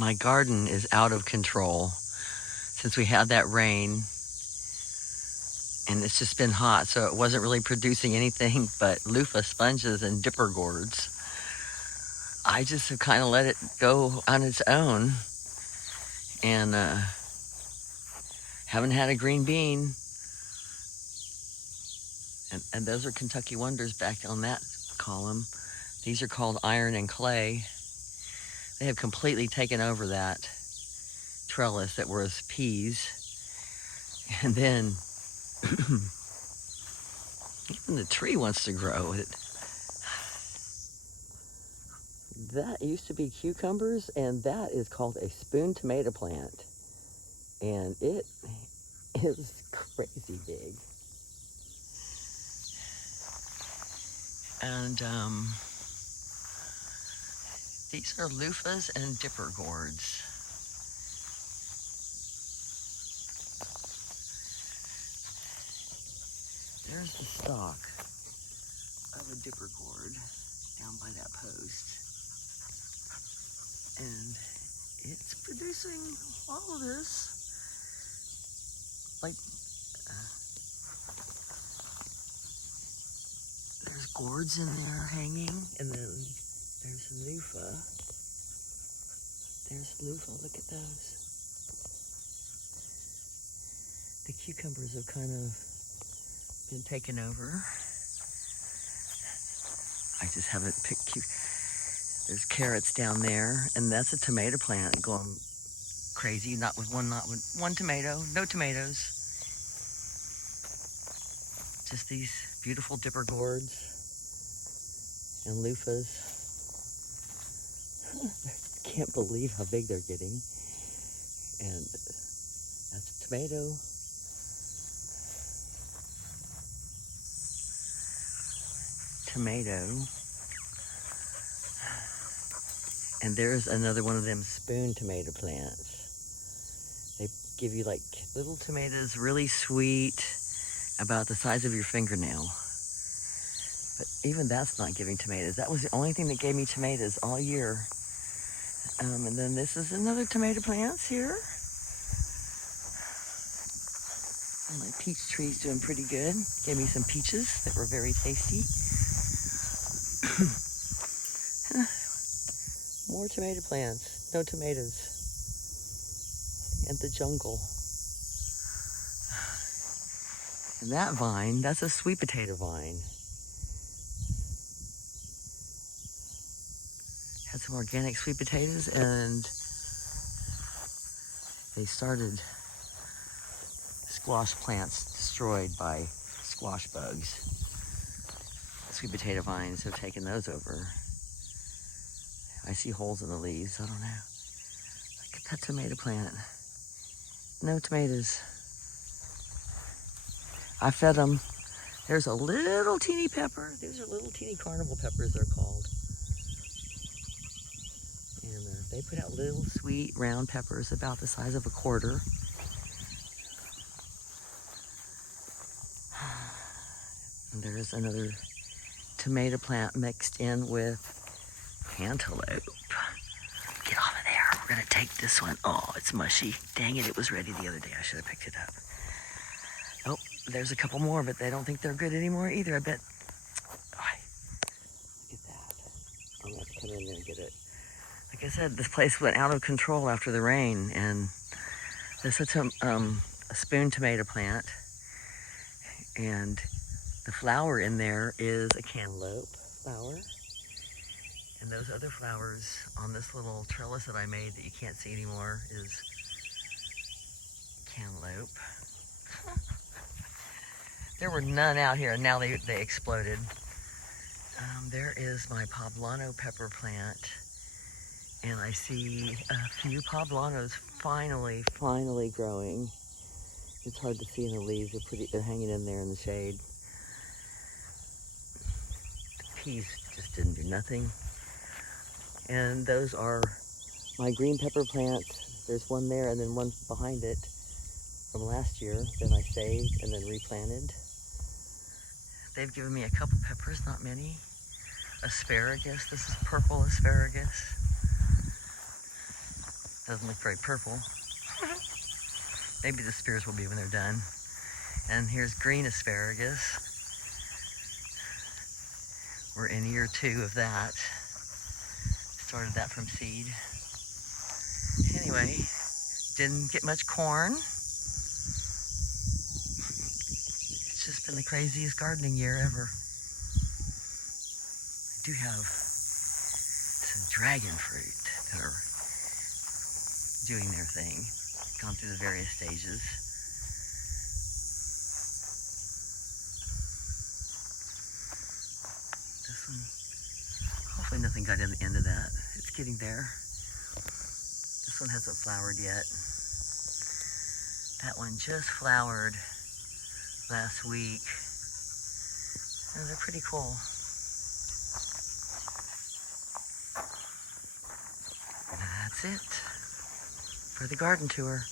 My garden is out of control since we had that rain, and it's just been hot, so it wasn't really producing anything but loofah sponges and dipper gourds. I just have kind of let it go on its own, and haven't had a green bean. And those are Kentucky Wonders back on that column. These are called iron and clay. They have completely taken over that trellis that was peas. And then even the tree wants to grow. That used to be cucumbers, and that is called a spoon tomato plant. And it is crazy big. And these are loofahs and dipper gourds. There's the stalk of a dipper gourd down by that post. And it's producing all of this. Like, there's gourds in there hanging, and then there's loofah. There's loofah, look at those. The cucumbers have kind of been taken over. I just haven't picked There's carrots down there, and that's a tomato plant going crazy. Not with one tomato, no tomatoes. Just these beautiful dipper gourds and loofahs. Can't believe how big they're getting. And that's a tomato. Tomato. And there's another one of them spoon tomato plants. They give you like little tomatoes, really sweet, about the size of your fingernail. But even that's not giving tomatoes. That was the only thing that gave me tomatoes all year. And then this is another tomato plants here. And my peach tree's doing pretty good. Gave me some peaches that were very tasty. More tomato plants, no tomatoes. And the jungle. And that vine, that's a sweet potato vine. Had some organic sweet potatoes, and they started squash plants destroyed by squash bugs. Sweet potato vines have taken those over. I see holes in the leaves, I don't know. Look at that tomato plant. No tomatoes. I fed them. There's a little teeny pepper. These are little teeny carnival peppers, they're called. And they put out little sweet round peppers about the size of a quarter. And there's another tomato plant mixed in with cantaloupe. Get off of there. We're gonna take this one. Oh, it's mushy. Dang it, it was ready the other day. I should have picked it up. Oh, there's a couple more, but they don't think they're good anymore either, I bet. Oh, look at that. I'm gonna have to come in there and get it. Like I said, this place went out of control after the rain, and this is a spoon tomato plant, and the flower in there is a cantaloupe flower. And those other flowers on this little trellis that I made that you can't see anymore is cantaloupe. There were none out here, and now they exploded. There is my poblano pepper plant, and I see a few poblanos finally growing. It's hard to see in the leaves. They're hanging in there in the shade. The peas just didn't do nothing. And those are my green pepper plants. There's one there and then one behind it from last year that I saved and then replanted. They've given me a couple peppers, not many. Asparagus, this is purple asparagus. Doesn't look very purple. Maybe the spears will be when they're done. And here's green asparagus. We're in year 2 of that. Started that from seed. Anyway, didn't get much corn. It's just been the craziest gardening year ever. I do have some dragon fruit that are doing their thing. Gone through the various stages. This one, hopefully nothing got in the end of that. It's getting there. This one hasn't flowered yet. That one just flowered last week. And they're pretty cool. And that's it for the garden tour.